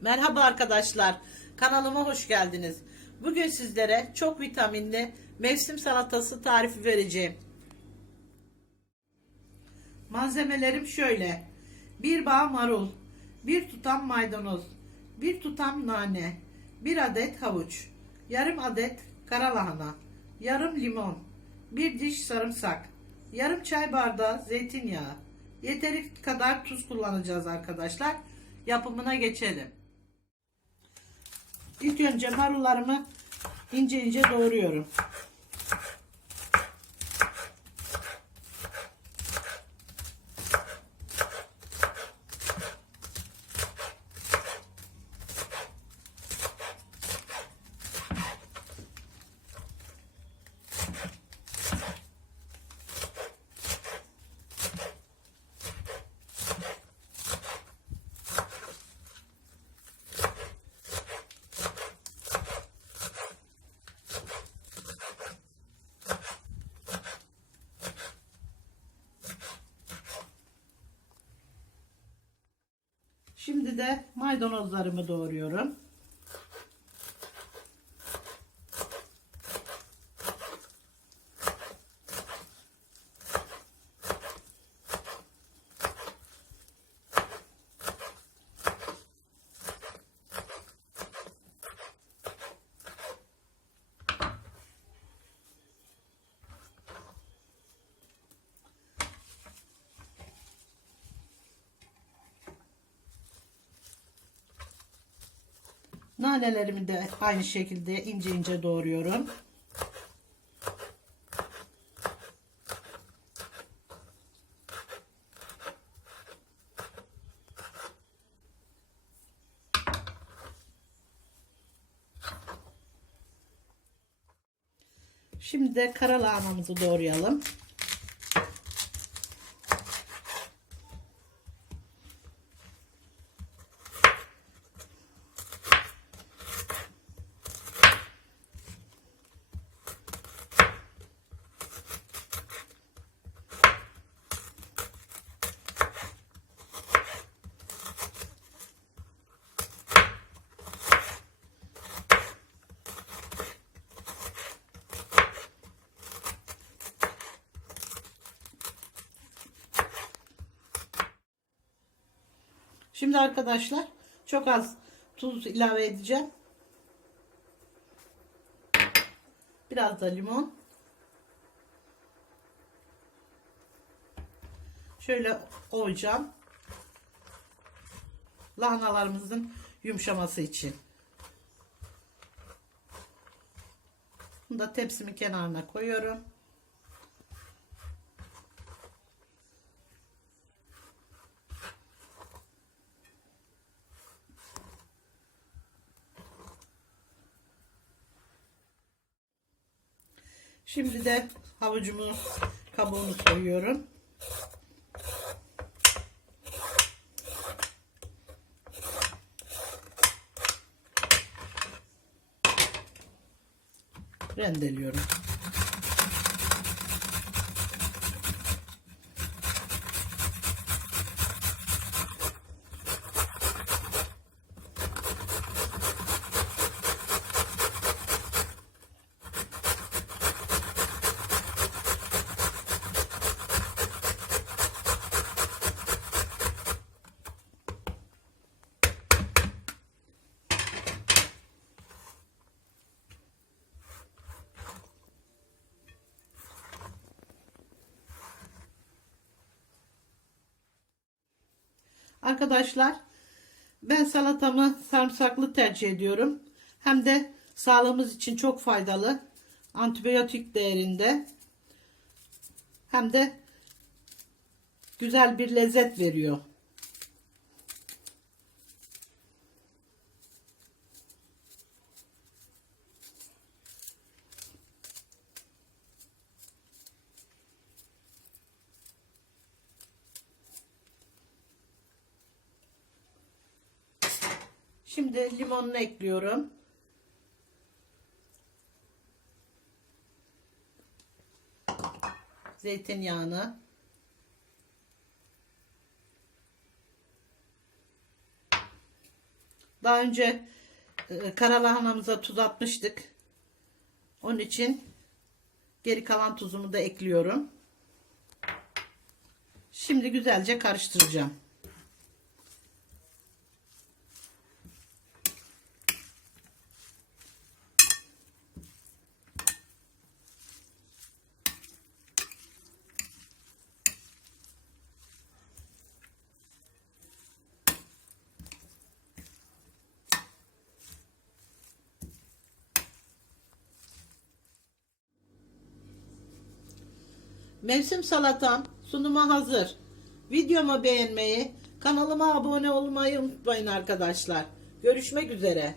Merhaba arkadaşlar. Kanalıma hoş geldiniz. Bugün sizlere çok vitaminli mevsim salatası tarifi vereceğim. Malzemelerim şöyle. Bir bağ marul, bir tutam maydanoz, bir tutam nane, bir adet havuç, yarım adet kara lahana, yarım limon, bir diş sarımsak, yarım çay bardağı zeytinyağı, yeteri kadar tuz kullanacağız arkadaşlar. Yapımına geçelim. İlk önce marullarımı ince ince doğruyorum. Şimdi de maydanozlarımı doğruyorum. Nanelerimi de aynı şekilde ince ince doğruyorum. Şimdi de kara lahanamızı doğrayalım. Şimdi arkadaşlar çok az tuz ilave edeceğim. Biraz da limon. Şöyle ovacağım. Lahanalarımızın yumuşaması için. Bunu da tepsimin kenarına koyuyorum. Şimdi de havucumu kabuğunu soyuyorum. Rendeliyorum. Arkadaşlar ben salatamı sarımsaklı tercih ediyorum. Hem de sağlığımız için çok faydalı. Antibiyotik değerinde. Hem de güzel bir lezzet veriyor. Şimdi limonunu ekliyorum. Zeytinyağını. Daha önce e, karalahanamıza tuz atmıştık. Onun için geri kalan tuzumu da ekliyorum. Şimdi güzelce karıştıracağım. Mevsim salatam sunuma hazır. Videomu beğenmeyi, kanalıma abone olmayı unutmayın arkadaşlar. Görüşmek üzere.